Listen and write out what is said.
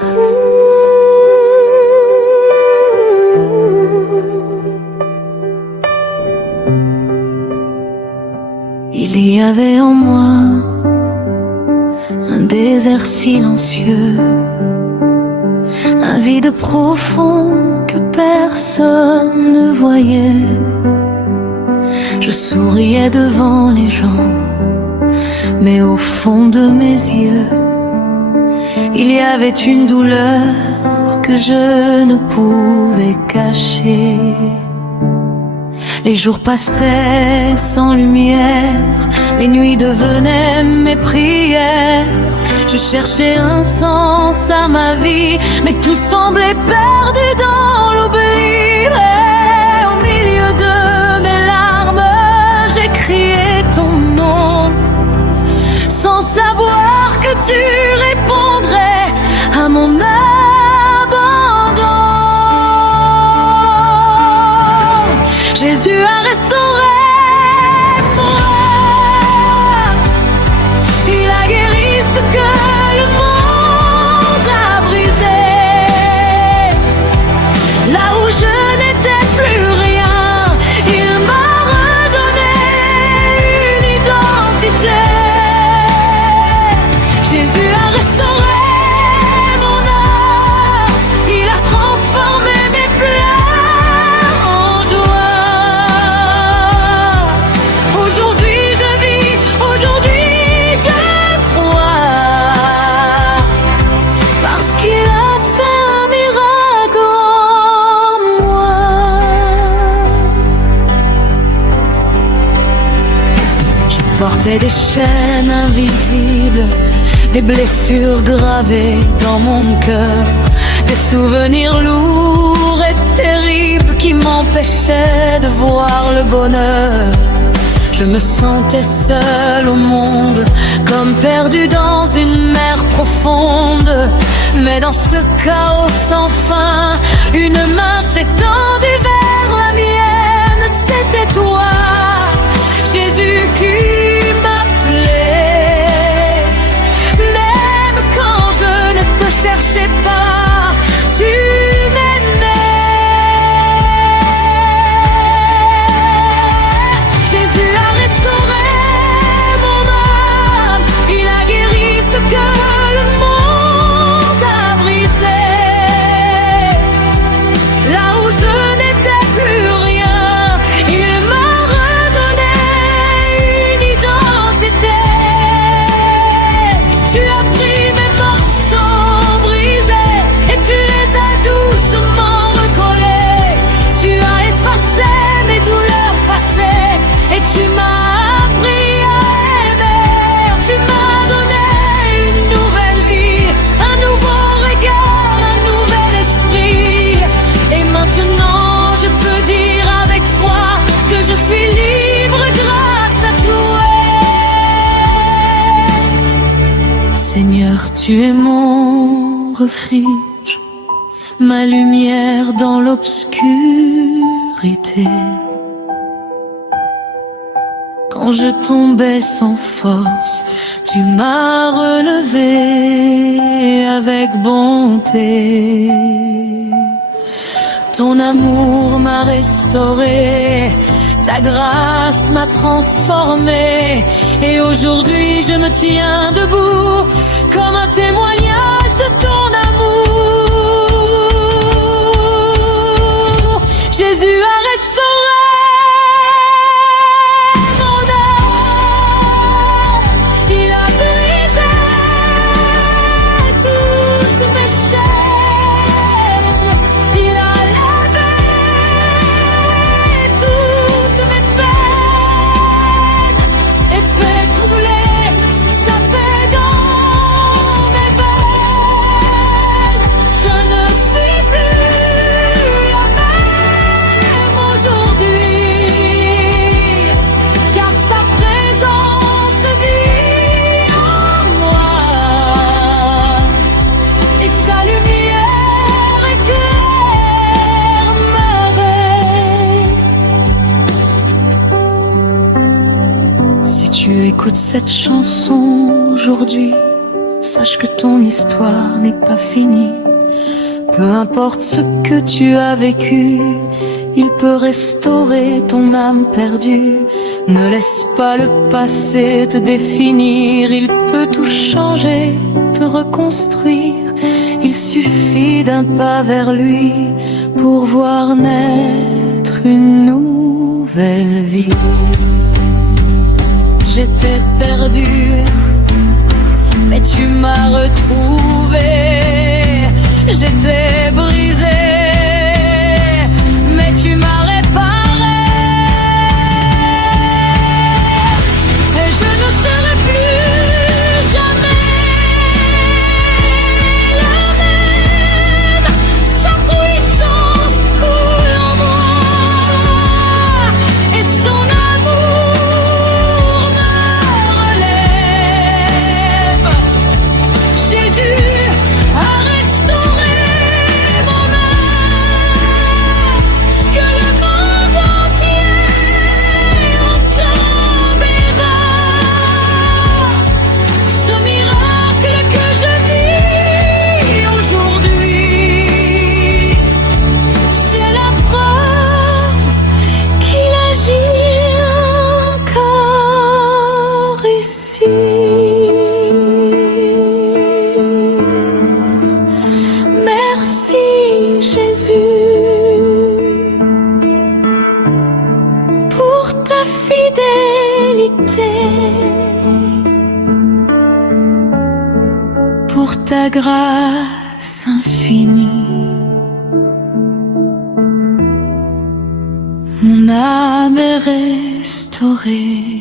Il y avait en moi un désert silencieux, un vide profond que personne ne voyait. Je souriais devant les gens, mais au fond de mes yeux, il y avait une douleur que je ne pouvais cacher. Les jours passaient sans lumière, les nuits devenaient mes prières. Je cherchais un sens à ma vie, mais tout semblait perdu dans l'oubli. Et au milieu de mes larmes, j'ai crié ton nom, sans savoir que tu répondrais à mon abandon. Jésus a restauré mon âme, il a guéri ce que le monde a brisé. Là où je n'étais plus rien, il m'a redonné une identité. Jésus a restauré mon âme, il a transformé mes pleurs en joie. Aujourd'hui je vis, aujourd'hui je crois, parce qu'il a fait un miracle en moi. Je portais des chaînes invisibles, des blessures gravées dans mon cœur, des souvenirs lourds et terribles qui m'empêchaient de voir le bonheur. Je me sentais seul au monde, comme perdu dans une mer profonde. Mais dans ce chaos sans fin, une main s'est tendue vers la mienne. C'était toi, Jésus, qui m'appelait. Même quand je ne te cherchais pas, tu m'aimais. Jésus a restauré mon âme, il a guéri ce que le monde a brisé. Là où je n'étais plus rien, il m'a redonné une identité. Tu as pris mes morceaux brisés et tu les as doucement recollés. Tu as effacé mes douleurs passées et tu m'as appris à aimer. Tu m'as donné une nouvelle vie, un nouveau regard, un nouvel esprit. Et maintenant je peux dire avec foi que je suis libre grâce à toi. Seigneur, tu es mon refuge, ma lumière dans l'obscurité. Quand je tombais sans force, tu m'as relevé avec bonté. Ton amour m'a restauré, ta grâce m'a transformé. Et aujourd'hui je me tiens debout comme un témoignage de ton amour. Jésus a restauré mon âme, il a brisé toutes mes chaînes, il a lavé toutes mes peines et fait couler sa paix dans mes veines. Je ne suis plus la même aujourd'hui, car sa présence vit en moi et sa lumière éclaire ma veille. Si tu écoutes cette chanson aujourd'hui, sache que ton histoire n'est pas finie. Peu importe ce que tu as vécu, il peut restaurer ton âme perdue. Ne laisse pas le passé te définir, il peut tout changer, te reconstruire. Il suffit d'un pas vers lui pour voir naître une nouvelle vie. J'étais perdue, mais tu m'as retrouvée. J'étais brisée, mais tu m'as réparée. Et je ne serai plus jamais la même. Sa puissance coule en moi et son amour me relève. Jésus a restauré mon âme, que le monde entier entende et va. Ce miracle que je vis aujourd'hui, c'est la preuve qu'il agit encore ici. Merci Jésus pour ta fidélité, pour ta grâce infinie. Mon âme est restaurée.